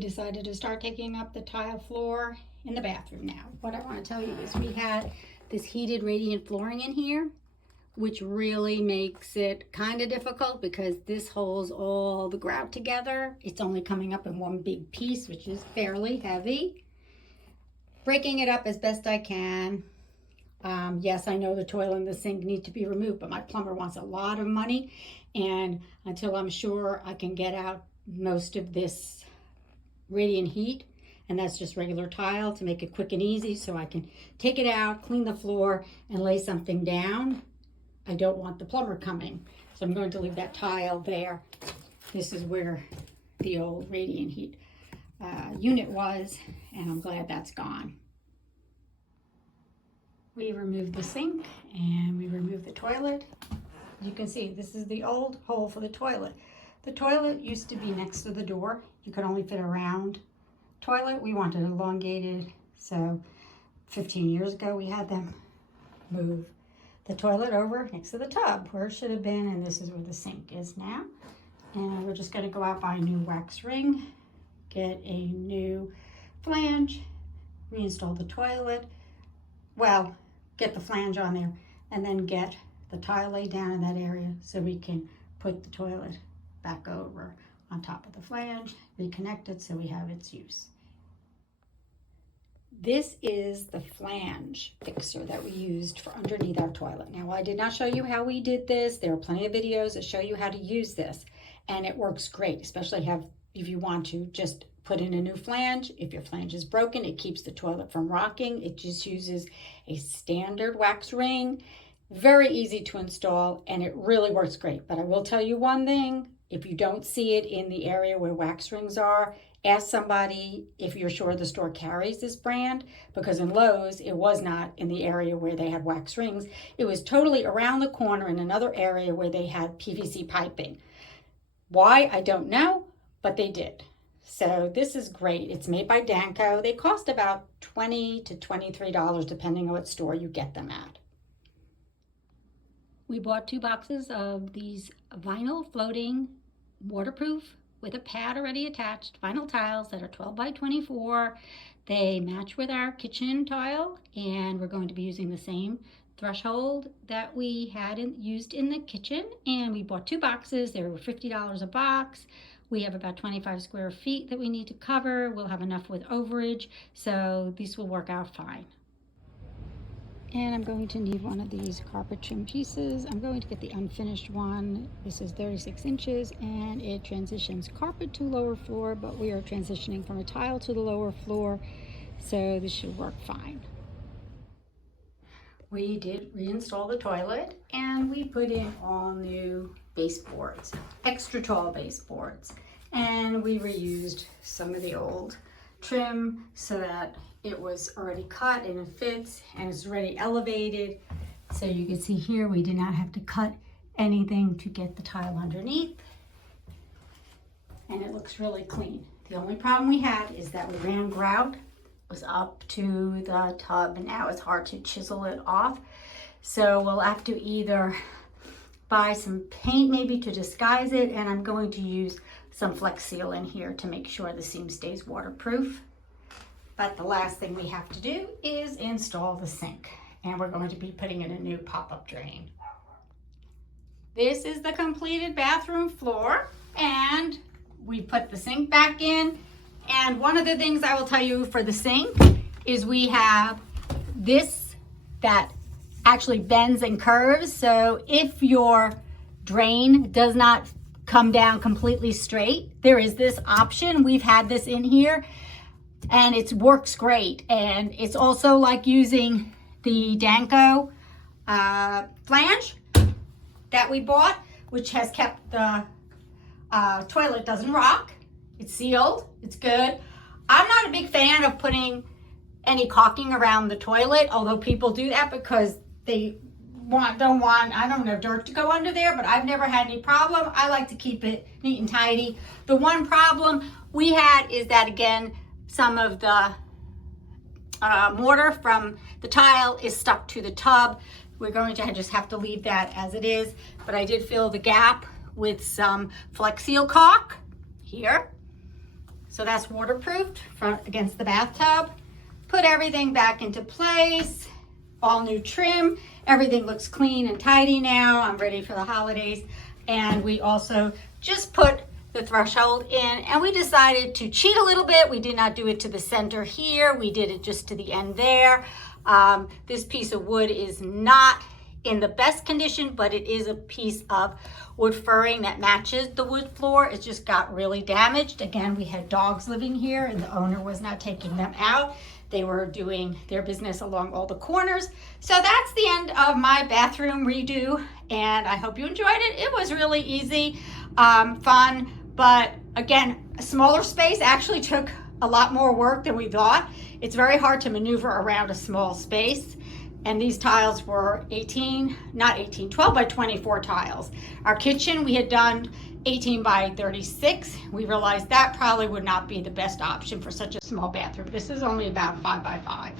decided to start taking up the tile floor in the bathroom now. What I want to tell you is we had this heated radiant flooring in here, which really makes it kind of difficult because this holds all the grout together. It's only coming up in one big piece, which is fairly heavy. Breaking it up as best I can. Yes, I know the toilet and the sink need to be removed, but my plumber wants a lot of money, and until I'm sure I can get out most of this radiant heat, and that's just regular tile to make it quick and easy so I can take it out, clean the floor, and lay something down, I don't want the plumber coming. So I'm going to leave that tile there. This is where the old radiant heat unit was, and I'm glad that's gone. We removed the sink and we removed the toilet. You can see this is the old hole for the toilet. The toilet used to be next to the door. You could only fit a round toilet. We wanted it elongated, so 15 years ago we had them move the toilet over next to the tub where it should have been, and this is where the sink is now. And we're just going to go out, buy a new wax ring, get a new flange, reinstall the toilet. Well, get the flange on there and then get the tile laid down in that area so we can put the toilet back over on top of the flange, reconnect it so we have its use. This is the flange fixer that we used for underneath our toilet. Now, I did not show you how we did this. There are plenty of videos that show you how to use this, and it works great, especially if you want to just put in a new flange. If your flange is broken, it keeps the toilet from rocking. It just uses a standard wax ring. Very easy to install, and it really works great. But I will tell you one thing, if you don't see it in the area where wax rings are, ask somebody if you're sure the store carries this brand, because in Lowe's, it was not in the area where they had wax rings. It was totally around the corner in another area where they had PVC piping. Why, I don't know, but they did. So this is great. It's made by Danco. They cost about $20 to $23 depending on what store you get them at. We bought 2 boxes of these vinyl floating waterproof with a pad already attached vinyl tiles that are 12 by 24. They match with our kitchen tile, and we're going to be using the same threshold that we had used in the kitchen. And we bought 2 boxes. They were $50 a box. We have about 25 square feet that we need to cover. We'll have enough with overage, so these will work out fine. And I'm going to need one of these carpet trim pieces. I'm going to get the unfinished one. This is 36 inches and it transitions carpet to lower floor, but we are transitioning from a tile to the lower floor, so this should work fine. We did reinstall the toilet and we put in all new baseboards, extra tall baseboards, and we reused some of the old trim so that it was already cut and it fits and it's already elevated. So you can see here we did not have to cut anything to get the tile underneath, and it looks really clean. The only problem we had is that we ran grout. It was up to the tub and now it's hard to chisel it off. So we'll have to either buy some paint maybe to disguise it, and I'm going to use some Flex Seal in here to make sure the seam stays waterproof. But the last thing we have to do is install the sink, and we're going to be putting in a new pop-up drain. This is the completed bathroom floor, and we put the sink back in. And one of the things I will tell you for the sink is we have this that actually bends and curves. So if your drain does not come down completely straight, there is this option. We've had this in here and it works great. And it's also like using the Danco flange that we bought, which has kept the toilet doesn't rock. It's sealed, it's good. I'm not a big fan of putting any caulking around the toilet, although people do that because they don't want, I don't know, dirt to go under there, but I've never had any problem. I like to keep it neat and tidy. The one problem we had is that, again, some of the mortar from the tile is stuck to the tub. We're going to just have to leave that as it is, but I did fill the gap with some Flex Seal caulk here. So that's waterproofed front against the bathtub. Put everything back into place, all new trim. Everything looks clean and tidy now. I'm ready for the holidays. And we also just put the threshold in, and we decided to cheat a little bit. We did not do it to the center here. We did it just to the end there. This piece of wood is not in the best condition, but it is a piece of wood furring that matches the wood floor. It just got really damaged. Again, we had dogs living here and the owner was not taking them out. They were doing their business along all the corners. So that's the end of my bathroom redo, and I hope you enjoyed it. It was really easy, fun, but again, a smaller space actually took a lot more work than we thought. It's very hard to maneuver around a small space. And these tiles were 12 by 24 tiles. Our kitchen, we had done 18 by 36. We realized that probably would not be the best option for such a small bathroom. This is only about 5 by 5.